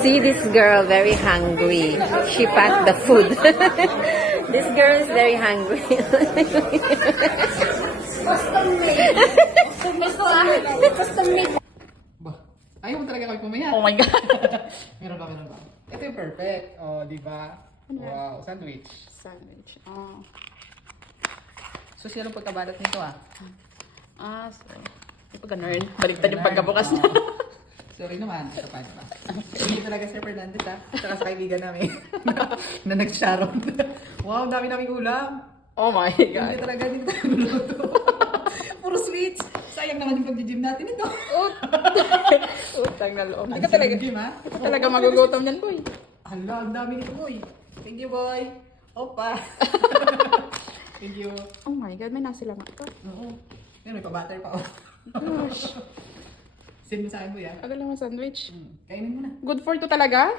See this girl, very hungry. She packed the food. This girl is very hungry. Ba, ayaw mo talaga kami pumayat. Oh my God. Meron ba, meron ba? Ito yung perfect. Oh, di ba? Wow, sandwich. Sandwich. Oh. So, sino pagkabalat nito ah? So, yung pagka-nerd. Baliktad yung pagkabukas na. Sorry naman. Ito pa, ito pa. Hindi talaga Sir Fernandez ah. Saka sa kaibigan namin. Na nag-sharon. Wow, dami naming ulam. Oh my Hindi God. talaga, hindi tayo luluto. Puro sweets. Sayang naman yung pag-gym natin ito. Utang na loob. Ang Ikaw talaga. gym ha? Ikaw talaga magugutom yan, boy. Hala, ang dami nito boy. Thank you boy. Opa. Thank you. Oh my God, may nasi lang ito. Oo. Yan, may pa-butter pa. Oh. Gosh. Send mo sa akin boy ah. Agad lang ang sandwich. Kainin mo na. Good for to talaga?